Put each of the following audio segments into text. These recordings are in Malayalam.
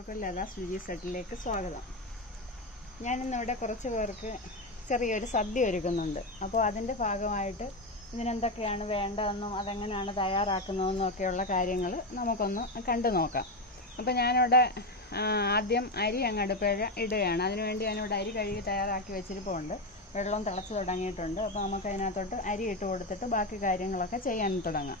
എല്ലാവർക്കും ലതാ രുചി സെറ്റിലേക്ക് സ്വാഗതം. ഞാനിന്നിവിടെ കുറച്ച് പേർക്ക് ചെറിയൊരു സദ്യ ഒരുക്കുന്നുണ്ട്. അപ്പോൾ അതിൻ്റെ ഭാഗമായിട്ട് ഇതിനെന്തൊക്കെയാണ് വേണ്ടതെന്നും അതെങ്ങനെയാണ് തയ്യാറാക്കുന്നതെന്നും ഒക്കെയുള്ള കാര്യങ്ങൾ നമുക്കൊന്ന് കണ്ടു നോക്കാം. അപ്പോൾ ഞാനിവിടെ ആദ്യം അരി അങ്ങ് അടുപ്പേഴ ഇടുകയാണ്. അതിനുവേണ്ടി ഞാനിവിടെ അരി കഴുകി തയ്യാറാക്കി വെച്ചിരിപ്പുണ്ട്. വെള്ളം തിളച്ച് തുടങ്ങിയിട്ടുണ്ട്. അപ്പോൾ നമുക്ക് അതിനകത്തോട്ട് അരി ഇട്ട് കൊടുത്തിട്ട് ബാക്കി കാര്യങ്ങളൊക്കെ ചെയ്യാൻ തുടങ്ങാം.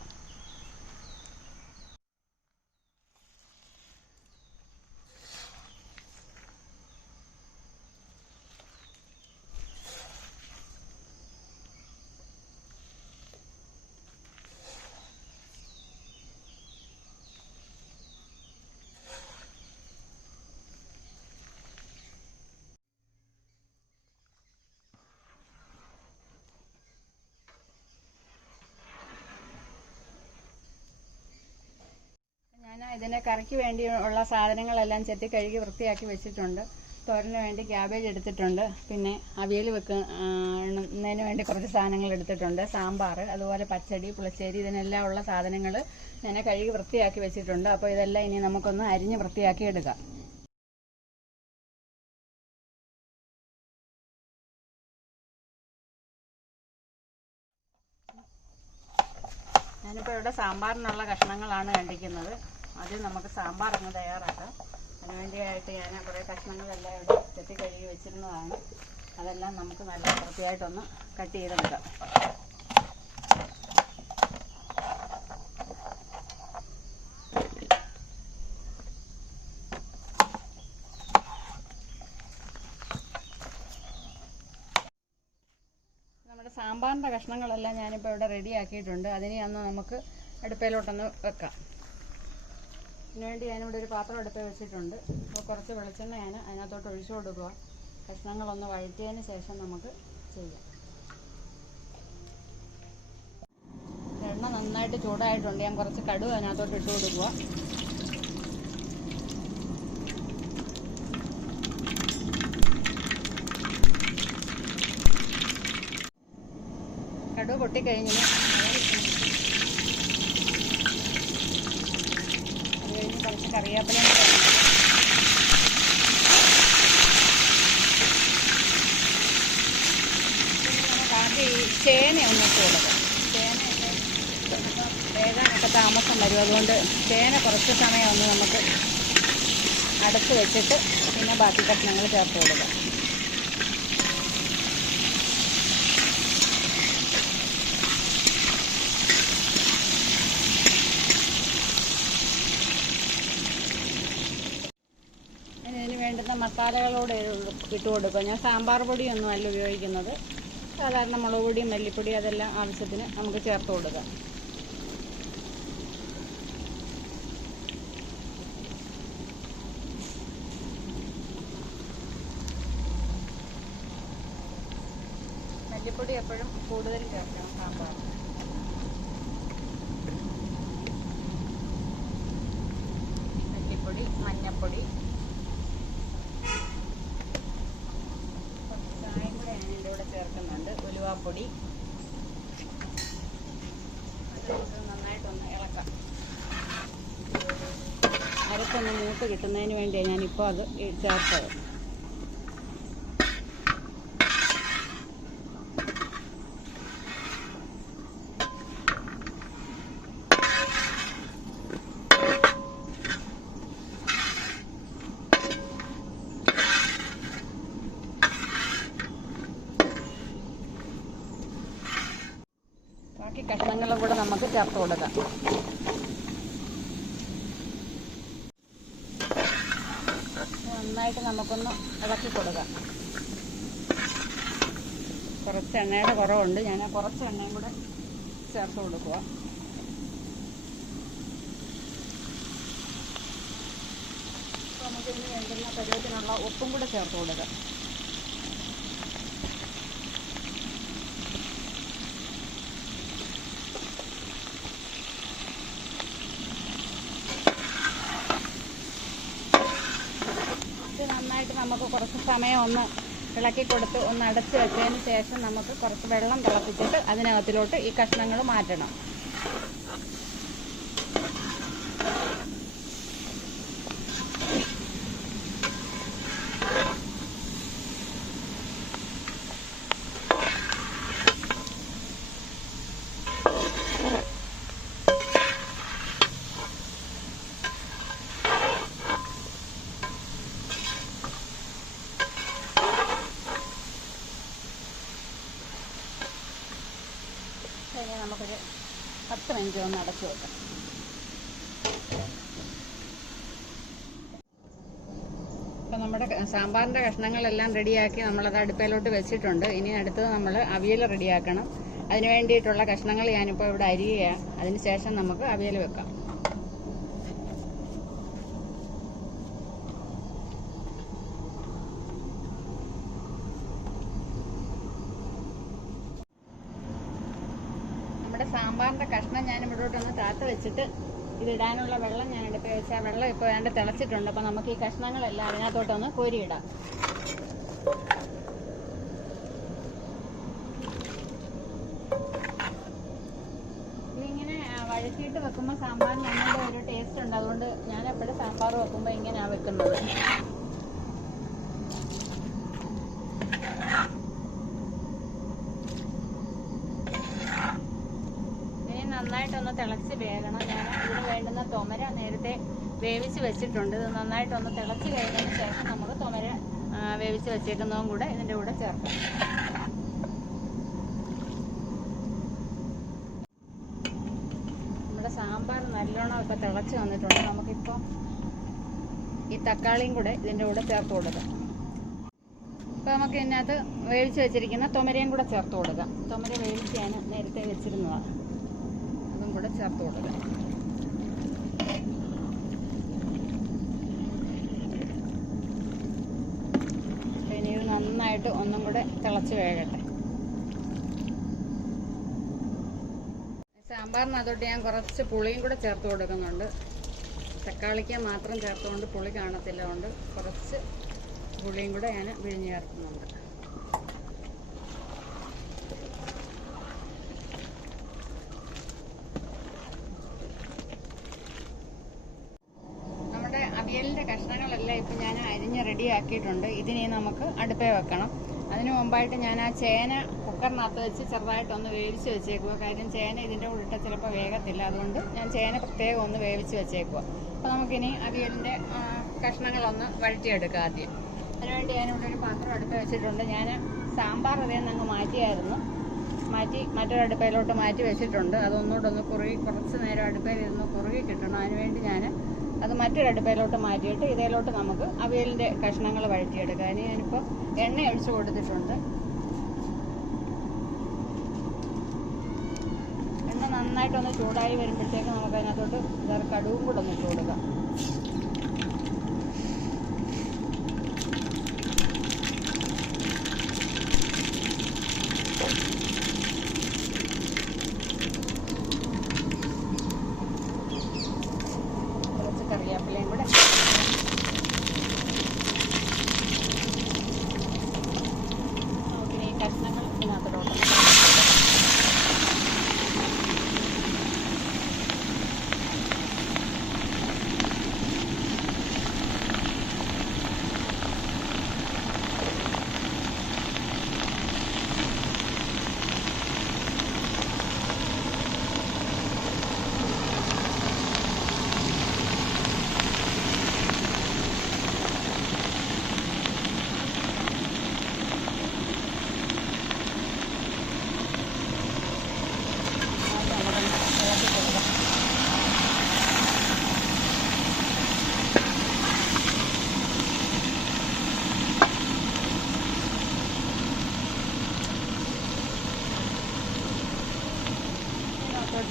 ഇതിനെ കറിക്ക് വേണ്ടിയുള്ള സാധനങ്ങളെല്ലാം ചെത്തി കഴുകി വൃത്തിയാക്കി വെച്ചിട്ടുണ്ട്. തോരന് വേണ്ടി ക്യാബേജ് എടുത്തിട്ടുണ്ട്. പിന്നെ അവിയൽ വെക്കുന്നതിന് വേണ്ടി കുറച്ച് സാധനങ്ങൾ എടുത്തിട്ടുണ്ട്. സാമ്പാർ, അതുപോലെ പച്ചടി, പുളിശ്ശേരി, ഇതിനെല്ലാം ഉള്ള സാധനങ്ങൾ ഞാൻ കഴുകി വൃത്തിയാക്കി വെച്ചിട്ടുണ്ട്. അപ്പോൾ ഇതെല്ലാം ഇനി നമുക്കൊന്ന് അരിഞ്ഞ് വൃത്തിയാക്കി എടുക്കാം. ഞാനിപ്പോൾ ഇവിടെ സാമ്പാറിനുള്ള കഷ്ണങ്ങളാണ് കണ്ടിരിക്കുന്നത്. ആദ്യം നമുക്ക് സാമ്പാർ ഒന്ന് തയ്യാറാക്കാം. അതിനുവേണ്ടിയായിട്ട് ഞാൻ കുറേ കഷ്ണങ്ങളെല്ലാം ഇവിടെ ചെത്തി കഴുകി വെച്ചിരുന്നതാണ്. അതെല്ലാം നമുക്ക് നല്ല വൃത്തിയായിട്ടൊന്ന് കട്ട് ചെയ്തെടുക്കാം. നമ്മുടെ സാമ്പാറിൻ്റെ കഷ്ണങ്ങളെല്ലാം ഞാനിപ്പോൾ ഇവിടെ റെഡിയാക്കിയിട്ടുണ്ട്. അതിനെ അന്ന് നമുക്ക് അടുപ്പയിലോട്ടൊന്ന് വെക്കാം. അതിനുവേണ്ടി ഞാനിവിടെ ഒരു പാത്രം അടുപ്പ് വെച്ചിട്ടുണ്ട്. അപ്പോൾ കുറച്ച് വെളിച്ചെണ്ണ ഞാൻ അതിനകത്തോട്ട് ഒഴിച്ചു കൊടുക്കുക. കഷ്ണങ്ങളൊന്ന് വഴറ്റിയതിന് ശേഷം നമുക്ക് ചെയ്യാം. എണ്ണ നന്നായിട്ട് ചൂടായിട്ടുണ്ട്. ഞാൻ കുറച്ച് കടുക് അതിനകത്തോട്ട് ഇട്ട് കൊടുക്കുക. കടുക് പൊട്ടിക്കഴിഞ്ഞു കുറച്ച് കറിവേപ്പില ആദ്യം ഈ ചേന ഒന്ന് ഇട്ട് കൊടുക്കാം. ചേനയൊക്കെ വേകാനൊക്കെ താമസം വരും. അതുകൊണ്ട് ചേന കുറച്ച് സമയം ഒന്ന് നമുക്ക് അടച്ച് വെച്ചിട്ട് പിന്നെ ബാക്കി കഷ്ണങ്ങൾ ചേർത്ത് കൊടുക്കാം. ഇതിന് വേണ്ടുന്ന മസാലകളോട് ഇട്ട് കൊടുക്കുക. ഞാൻ സാമ്പാർ പൊടിയൊന്നും അല്ല ഉപയോഗിക്കുന്നത്. സാധാരണ മുളക് പൊടി, മല്ലിപ്പൊടി, അതെല്ലാം ആവശ്യത്തിന് നമുക്ക് ചേർത്ത് കൊടുക്കാം. മല്ലിപ്പൊടി എപ്പോഴും കൂടുതൽ ചേർക്കണം സാമ്പാർ. മല്ലിപ്പൊടി, മഞ്ഞൾപ്പൊടി, ചേർക്കുന്നുണ്ട്. ഉലുവാപ്പൊടി. അത് നന്നായിട്ടൊന്ന് ഇളക്കാം. അരക്കൊന്ന് മൂത്ത് കിട്ടുന്നതിന് വേണ്ടിയാണ് ഞാനിപ്പോൾ അത് ചേർത്തത്. ബാക്കി കഷ്ണങ്ങളും കൂടെ നമുക്ക് ചേർത്ത് കൊടുക്കാം. നന്നായിട്ട് നമുക്കൊന്ന് ഇളക്കി കൊടുക്കാം. കുറച്ച് എണ്ണയുടെ കുറവുണ്ട്. ഞാൻ കുറച്ച് എണ്ണയും കൂടെ ചേർത്ത് കൊടുക്കുക. നമുക്കിതിന് വേണ്ടുന്ന പരുവത്തിനുള്ള ഉപ്പും കൂടെ ചേർത്ത് കൊടുക്കാം. നന്നായിട്ട് നമുക്ക് കുറച്ച് സമയം ഒന്ന് ഇളക്കി കൊടുത്ത് ഒന്ന് അടച്ച് വെച്ചതിന് ശേഷം നമുക്ക് കുറച്ച് വെള്ളം തിളപ്പിച്ചിട്ട് അതിനകത്തിലോട്ട് ഈ കഷ്ണങ്ങൾ മാറ്റണം. മിനിറ്റ് ഒന്ന് അടച്ചു വെക്കാം. അപ്പം നമ്മുടെ സാമ്പാറിൻ്റെ കഷ്ണങ്ങളെല്ലാം റെഡിയാക്കി നമ്മളത് അടുപ്പയിലോട്ട് വെച്ചിട്ടുണ്ട്. ഇനി അടുത്തത് നമ്മൾ അവിയൽ റെഡിയാക്കണം. അതിന് വേണ്ടിയിട്ടുള്ള കഷ്ണങ്ങൾ ഞാനിപ്പോൾ ഇവിടെ അരിയുകയാണ്. അതിന് ശേഷം നമുക്ക് അവിയൽ വെക്കാം. നമ്മുടെ സാമ്പാറിൻ്റെ കഷ്ണം ഞാൻ ഇവിടോട്ടൊന്ന് താത്ത് വെച്ചിട്ട് ഇതിടാനുള്ള വെള്ളം ഞാൻ എടുത്ത് വെച്ചാൽ വെള്ളം ഇപ്പോൾ വേണ്ട തിളച്ചിട്ടുണ്ട്. അപ്പോൾ നമുക്ക് ഈ കഷ്ണങ്ങളെല്ലാം അതിനകത്തോട്ടൊന്ന് കോരിയിടാം. ഇതിങ്ങനെ വഴറ്റിയിട്ട് വെക്കുമ്പോൾ സാമ്പാറിന് നമ്മളുടെ ഒരു ടേസ്റ്റ് ഉണ്ട്. അതുകൊണ്ട് ഞാൻ എപ്പോഴും സാമ്പാർ വെക്കുമ്പോൾ ഇങ്ങനെയാണ് വെക്കുന്നത്. നന്നായിട്ടൊന്ന് തിളച്ച് വേകണം. ഞാൻ ഇതിന് വേണ്ടുന്ന തുമര നേരത്തെ വേവിച്ച് വെച്ചിട്ടുണ്ട്. ഇത് നന്നായിട്ടൊന്ന് തിളച്ച് കഴിഞ്ഞതിന് ശേഷം നമുക്ക് തുമര വേവിച്ച് വെച്ചേക്കുന്നതും കൂടെ ഇതിൻ്റെ കൂടെ ചേർക്കാം. നമ്മുടെ സാമ്പാർ നല്ലോണം ഇപ്പോൾ തിളച്ച് വന്നിട്ടുണ്ട്. നമുക്കിപ്പോൾ ഈ തക്കാളിയും കൂടെ ഇതിൻ്റെ കൂടെ ചേർത്ത് കൊടുക്കാം. അപ്പോൾ നമുക്ക് ഇതിനകത്ത് വേവിച്ച് വെച്ചിരിക്കുന്ന തുമരയും കൂടെ ചേർത്ത് കൊടുക്കാം. തുമര വേവിച്ച് ഞാൻ നേരത്തെ വെച്ചിരുന്നതാണ്. കൂടെ ചേർത്ത് കൊടുക്കാം. ഇനി ഇത് നന്നായിട്ട് ഒന്നും കൂടെ തിളച്ച് വേകട്ടെ. സാമ്പാറിനകത്തോട്ട് ഞാൻ കുറച്ച് പുളിയും കൂടെ ചേർത്ത് കൊടുക്കുന്നുണ്ട്. തക്കാളിക്ക് മാത്രം ചേർത്തുകൊണ്ട് പുളി കാണത്തില്ല. കൊണ്ട് കുറച്ച് പുളിയും കൂടെ ഞാൻ പിഴിഞ്ഞ് ചേർക്കുന്നുണ്ട്. അവിയലിൻ്റെ കഷ്ണങ്ങളെല്ലാം ഇപ്പം ഞാൻ അരിഞ്ഞ് റെഡിയാക്കിയിട്ടുണ്ട്. ഇതിനെ നമുക്ക് അടുപ്പേ വെക്കണം. അതിന് മുമ്പായിട്ട് ഞാൻ ആ ചേന കുക്കറിനകത്ത് വെച്ച് ചെറുതായിട്ടൊന്ന് വേവിച്ച് വെച്ചേക്കുക. കാര്യം ചേന ഇതിൻ്റെ കൂടെ ഇട്ടാൽ ചിലപ്പോൾ വേഗത്തില്ല. അതുകൊണ്ട് ഞാൻ ചേന പ്രത്യേകം ഒന്ന് വേവിച്ച് വെച്ചേക്കുക. അപ്പോൾ നമുക്കിനി അവിയലിൻ്റെ കഷ്ണങ്ങളൊന്ന് വഴറ്റിയെടുക്കാം ആദ്യം. അതിനുവേണ്ടി ഞാനിവിടെ ഒരു പാത്രം അടുപ്പ് വെച്ചിട്ടുണ്ട്. ഞാൻ സാമ്പാർ അതിൽ നിന്ന് അങ്ങ് മാറ്റി മറ്റൊരു അടുപ്പയിലോട്ട് മാറ്റി വെച്ചിട്ടുണ്ട്. അതൊന്നുകൂടെ ഒന്ന് കുറച്ച് നേരം അടുപ്പയിലിരുന്ന് കുറുകി കിട്ടണം. അതിനുവേണ്ടി ഞാൻ അത് മറ്റൊരു അടുപ്പയിലോട്ട് മാറ്റിയിട്ട് ഇതിലോട്ട് നമുക്ക് അവിയലിൻ്റെ കഷ്ണങ്ങൾ വഴറ്റിയെടുക്കാം. അതിന് ഞാനിപ്പോൾ എണ്ണ ഒഴിച്ച് കൊടുത്തിട്ടുണ്ട്. എണ്ണ നന്നായിട്ടൊന്ന് ചൂടായി വരുമ്പോഴത്തേക്ക് നമുക്ക് അതിനകത്തോട്ട് വേറെ കടുവും കൂടെ ഒന്ന് ഇട്ട് കൊടുക്കാം. കറിവേപ്പിലയും കൂടെ നമുക്കിനി ഈ കഷ്ണങ്ങൾ ഇതിനകത്തോട്ട്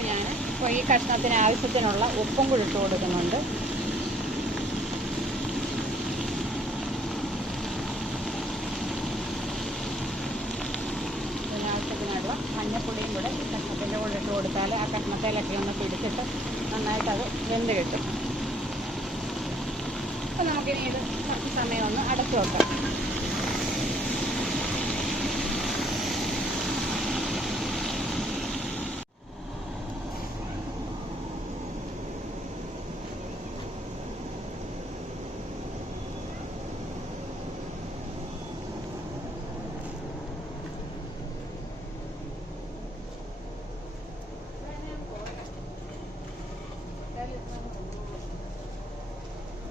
ഞാൻ ഇപ്പോൾ ഈ കഷ്ണത്തിന് ആവശ്യത്തിനുള്ള ഉപ്പും കൂടി ഇട്ട് കൊടുക്കുന്നുണ്ട്. ഇതിനാവശ്യത്തിനുള്ള മഞ്ഞപ്പൊടിയും കൂടെ ഈ കഷ്ണത്തിൻ്റെ കൂടെ ഇട്ട് കൊടുത്താൽ ആ കഷ്ണത്തിലൊക്കെ ഒന്ന് പിടിച്ചിട്ട് നന്നായിട്ട് അത് വെന്ത് കിട്ടും. അപ്പോൾ നമുക്കിനി ഇത് കുറച്ച് സമയം ഒന്ന് അടച്ചു വെക്കാം.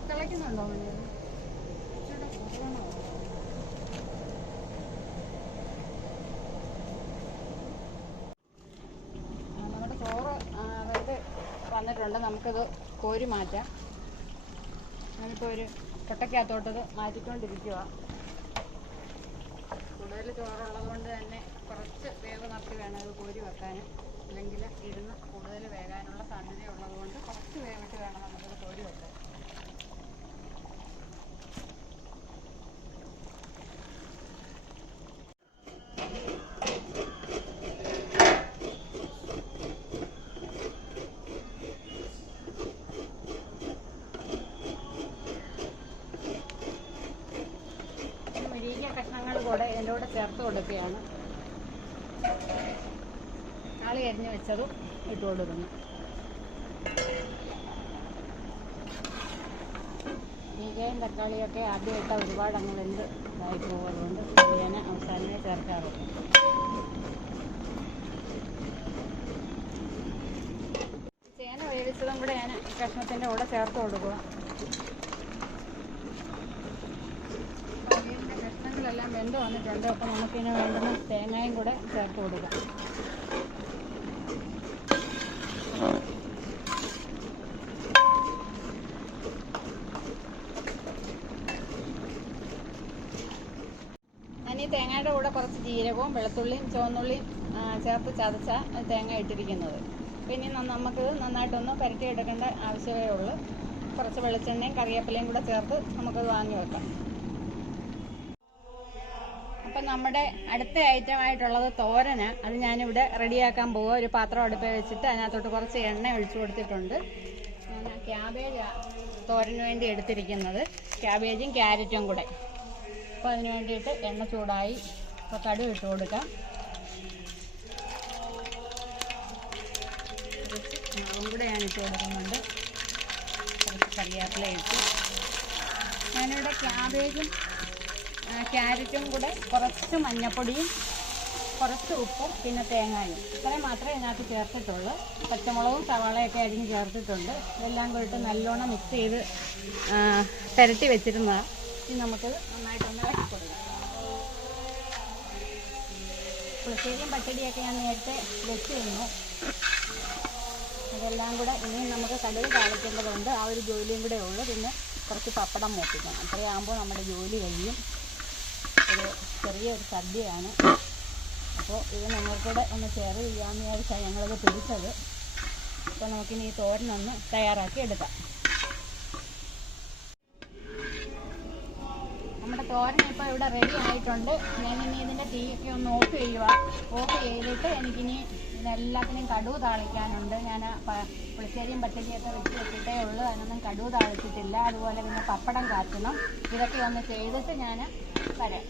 തിളയ്ക്കുന്നുണ്ടോ? നമ്മുടെ ചോറ് ആയിട്ടുണ്ട്. നമുക്കത് കോരി മാറ്റാം. ഞാനിപ്പോൾ ഒരു കൊട്ടയ്ക്കകത്തോട്ടത് മാറ്റിക്കൊണ്ടിരിക്കുക. കൂടുതൽ ചോറുള്ളത് കൊണ്ട് തന്നെ കുറച്ച് വേവ് നിർത്തി വേണം അത് കോരി വെക്കാൻ. അല്ലെങ്കിൽ ഇരുന്ന് കൂടുതൽ വേകാനുള്ള സാധ്യതയുള്ളത് കൊണ്ട് കുറച്ച് വേവിട്ട് വേണം നമുക്കത് കോരി വെക്കാൻ. കഷ്ണങ്ങൾ കൂടെ ഇതിൻ്റെ കൂടെ ചേർത്ത് കൊടുക്കുകയാണ്. ആളി അരിഞ്ഞ് വെച്ചതും ഇട്ട് കൊടുക്കുന്നു. മീൻകായും തക്കാളിയൊക്കെ ആദ്യമായിട്ട് ഒരുപാട് അങ്ങ് വെന്ത് ഇതായി പോകും. അതുകൊണ്ട് ഞാൻ അവസാനമേ ചേർക്കാറുള്ളൂ. ചേന വേവിച്ചതും കൂടെ ഞാൻ കഷ്ണത്തിൻ്റെ കൂടെ ചേർത്ത് കൊടുക്കുക. എല്ലാം വെന്ത് വന്നിട്ടുണ്ട്. അപ്പോൾ നമുക്കിതിന് വേണ്ടുന്ന തേങ്ങയും കൂടെ ചേർത്ത് കൊടുക്കാം. ഞാൻ ഈ തേങ്ങയുടെ കൂടെ കുറച്ച് ജീരകവും വെളുത്തുള്ളിയും ചുവന്നുള്ളിയും ചേർത്ത് ചതച്ച തേങ്ങ ഇട്ടിരിക്കുന്നത്. പിന്നെ നമുക്ക് നന്നായിട്ടൊന്ന് പുരട്ടിയെടുക്കേണ്ട ആവശ്യമേ ഉള്ളൂ. കുറച്ച് വെളിച്ചെണ്ണയും കറിവേപ്പിലയും കൂടെ ചേർത്ത് നമുക്കത് വാങ്ങി വെക്കാം. അപ്പം നമ്മുടെ അടുത്ത ഐറ്റമായിട്ടുള്ളത് തോരന്. അത് ഞാനിവിടെ റെഡിയാക്കാൻ പോവുക. ഒരു പാത്രം അടുപ്പിൽ വെച്ചിട്ട് അതിനകത്തോട്ട് കുറച്ച് എണ്ണ ഒഴിച്ചു കൊടുത്തിട്ടുണ്ട്. ഞാൻ ക്യാബേജ് തോരന് വേണ്ടി എടുത്തിരിക്കുന്നത്, ക്യാബേജും ക്യാരറ്റും കൂടെ. അപ്പോൾ അതിന് വേണ്ടിയിട്ട് എണ്ണ ചൂടായി. അപ്പോൾ കടുക് ഇട്ട് കൊടുക്കാം. മാവും കൂടെ ഞാൻ ഇട്ട് കൊടുക്കുന്നുണ്ട്. കുറച്ച് കറിവേപ്പില ഇട്ട് ഞാനിവിടെ ക്യാബേജും ക്യാരറ്റും കൂടെ കുറച്ച് മഞ്ഞൾപ്പൊടിയും കുറച്ച് ഉപ്പും പിന്നെ തേങ്ങയും ഇത്രയും മാത്രമേ ഇതിനകത്ത് ചേർത്തിട്ടുള്ളൂ. പച്ചമുളകും സവാളയൊക്കെ അരിഞ്ഞ് ചേർത്തിട്ടുണ്ട്. ഇതെല്ലാം കൂടിയിട്ട് നല്ലോണം മിക്സ് ചെയ്ത് പുരട്ടി വെച്ചിരുന്നതാണ്. ഇനി നമുക്കത് നന്നായിട്ടൊന്ന് ഇളക്കി കൊടുക്കാം. പുളിശ്ശേരിയും പച്ചടിയൊക്കെ ഞാൻ നേരത്തെ വെച്ചിരുന്നു. അതെല്ലാം കൂടെ ഇനിയും നമുക്ക് കടുക് താളിക്കേണ്ടതുണ്ട്. ആ ഒരു ജോലിയും കൂടെ ഉള്ളൂ. പിന്നെ കുറച്ച് പപ്പടം മൂപ്പിക്കണം. അത്രയാകുമ്പോൾ നമ്മുടെ ജോലി കഴിയും. ഒരു ചെറിയൊരു സദ്യയാണ്. അപ്പോൾ ഇത് നമ്മൾക്കൂടെ ഒന്ന് ഷെയർ ചെയ്യാമെന്ന് വിചാരിച്ചാൽ ഞങ്ങളത് പിടിച്ചത്. അപ്പോൾ നമുക്കിനി ഈ തോരനൊന്ന് തയ്യാറാക്കി എടുക്കാം. നമ്മുടെ തോരൻ ഇപ്പോൾ ഇവിടെ റെഡി ആയിട്ടുണ്ട്. ഞാനിനി ഇതിൻ്റെ തീയൊക്കെ ഒന്ന് ഓഫ് ചെയ്യുക. ഓഫ് ചെയ്തിട്ട് എനിക്കിനി ഇതെല്ലാത്തിനും കടുക് താളിക്കാനുണ്ട്. ഞാൻ പുളിശ്ശേരിയും പച്ചടിയൊക്കെ വെച്ചിട്ടേ ഉള്ളൂ. അതിനൊന്നും കടുക് താളിച്ചിട്ടില്ല. അതുപോലെ പിന്നെ പപ്പടം കാച്ചണം. ഇതൊക്കെ ഒന്ന് ചെയ്തിട്ട് ഞാൻ വരാം.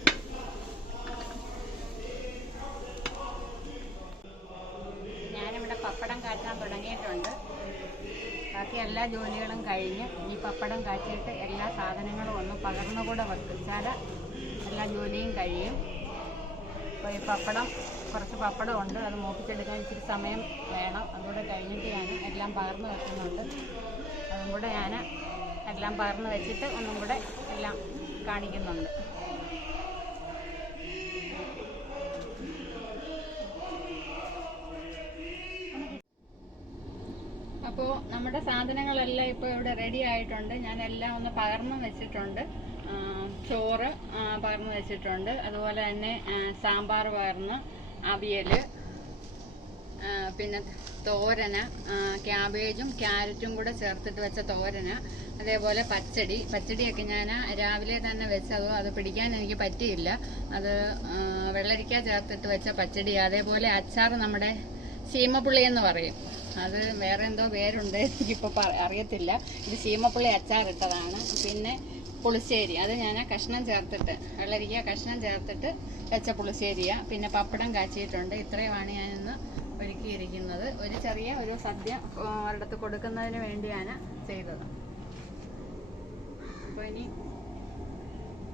ഞാനിവിടെ പപ്പടം കാച്ചാൻ തുടങ്ങിയിട്ടുണ്ട്. ബാക്കി എല്ലാ ജോലികളും കഴിഞ്ഞ് ഈ പപ്പടം കാച്ചിട്ട് എല്ലാ സാധനങ്ങളും ഒന്ന് പകർന്നുകൂടെ വെച്ചാൽ എല്ലാ ജോലിയും കഴിയും. അപ്പോൾ ഈ പപ്പടം കുറച്ച് പപ്പടം ഉണ്ട്. അത് മൂപ്പിച്ചെടുക്കാൻ ഇച്ചിരി സമയം വേണം. അതുകൂടെ കഴിഞ്ഞിട്ട് ഞാൻ എല്ലാം പകർന്ന് വെക്കുന്നുണ്ട്. അതും കൂടെ ഞാൻ എല്ലാം പകർന്ന് വെച്ചിട്ട് ഒന്നും കൂടെ എല്ലാം കാണിക്കുന്നുണ്ട്. അപ്പോൾ നമ്മുടെ സാധനങ്ങളെല്ലാം ഇപ്പോൾ ഇവിടെ റെഡി ആയിട്ടുണ്ട്. ഞാനെല്ലാം ഒന്ന് പകർന്ന് വെച്ചിട്ടുണ്ട്. ചോറ് പകർന്ന് വെച്ചിട്ടുണ്ട്. അതുപോലെ തന്നെ സാമ്പാർ പകർന്ന്, അവിയൽ, പിന്നെ തോരന്, ക്യാബേജും ക്യാരറ്റും കൂടെ ചേർത്തിട്ട് വെച്ച തോരന്, അതേപോലെ പച്ചടിയൊക്കെ ഞാൻ രാവിലെ തന്നെ വെച്ചതോ അത് പിടിക്കാൻ എനിക്ക് പറ്റിയില്ല. അത് വെള്ളരിക്ക ചേർത്തിട്ട് വെച്ച പച്ചടി. അതേപോലെ അച്ചാർ നമ്മുടെ ചീമപ്പുള്ളി എന്ന് പറയും. അത് വേറെ എന്തോ പേരുണ്ട്, എനിക്കിപ്പോൾ അറിയത്തില്ല. ഇത് ചീമപ്പുള്ളി അച്ചാറിട്ടതാണ്. പിന്നെ പുളിശ്ശേരി, അത് ഞാൻ കഷ്ണം ചേർത്തിട്ട് വെള്ളരിക്ക കഷ്ണം ചേർത്തിട്ട് വെച്ച പുളിശ്ശേരിയാണ്. പിന്നെ പപ്പടം കാച്ചിയിട്ടുണ്ട്. ഇത്രയുമാണ് ഞാനിന്ന് ഒരുക്കിയിരിക്കുന്നത്. ഒരു സദ്യ ഒരിടത്ത് കൊടുക്കുന്നതിന് വേണ്ടിയാണ് ചെയ്തത്. അപ്പോൾ ഇനി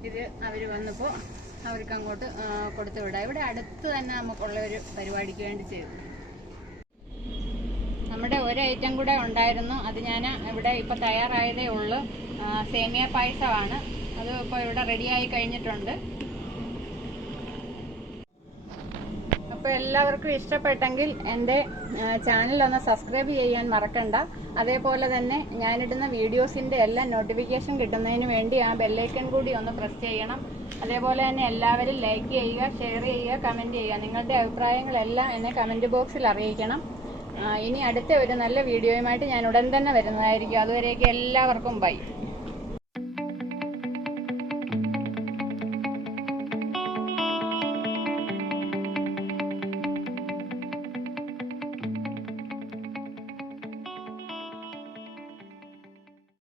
ഇത് അവർ വന്നപ്പോൾ അവർക്ക് അങ്ങോട്ട് കൊടുത്തു വിടാം. ഇവിടെ അടുത്ത് തന്നെ നമുക്കുള്ള ഒരു പരിപാടിക്ക് വേണ്ടി ചെയ്തു. നമ്മുടെ ഒരു ഐറ്റം കൂടെ ഉണ്ടായിരുന്നു. അത് ഞാൻ ഇവിടെ ഇപ്പോൾ തയ്യാറായതേ ഉള്ളൂ. സേമിയ പായസമാണ്. അത് ഇപ്പോൾ ഇവിടെ റെഡിയായി കഴിഞ്ഞിട്ടുണ്ട്. അപ്പോൾ എല്ലാവർക്കും ഇഷ്ടപ്പെട്ടെങ്കിൽ എൻ്റെ ചാനൽ ഒന്ന് സബ്സ്ക്രൈബ് ചെയ്യാൻ മറക്കണ്ട. അതേപോലെ തന്നെ ഞാനിടുന്ന വീഡിയോസിൻ്റെ എല്ലാം നോട്ടിഫിക്കേഷൻ കിട്ടുന്നതിന് വേണ്ടി ആ ബെല്ലൈക്കൺ കൂടി ഒന്ന് പ്രസ് ചെയ്യണം. അതേപോലെ തന്നെ എല്ലാവരും ലൈക്ക് ചെയ്യുക, ഷെയർ ചെയ്യുക, കമൻറ്റ് ചെയ്യുക. നിങ്ങളുടെ അഭിപ്രായങ്ങളെല്ലാം എന്നെ കമൻറ്റ് ബോക്സിൽ അറിയിക്കണം. ഇനി അടുത്ത ഒരു നല്ല വീഡിയോയുമായിട്ട് ഞാൻ ഉടൻ തന്നെ വരുന്നതായിരിക്കും. അതുവരേക്കും എല്ലാവർക്കും ബൈ.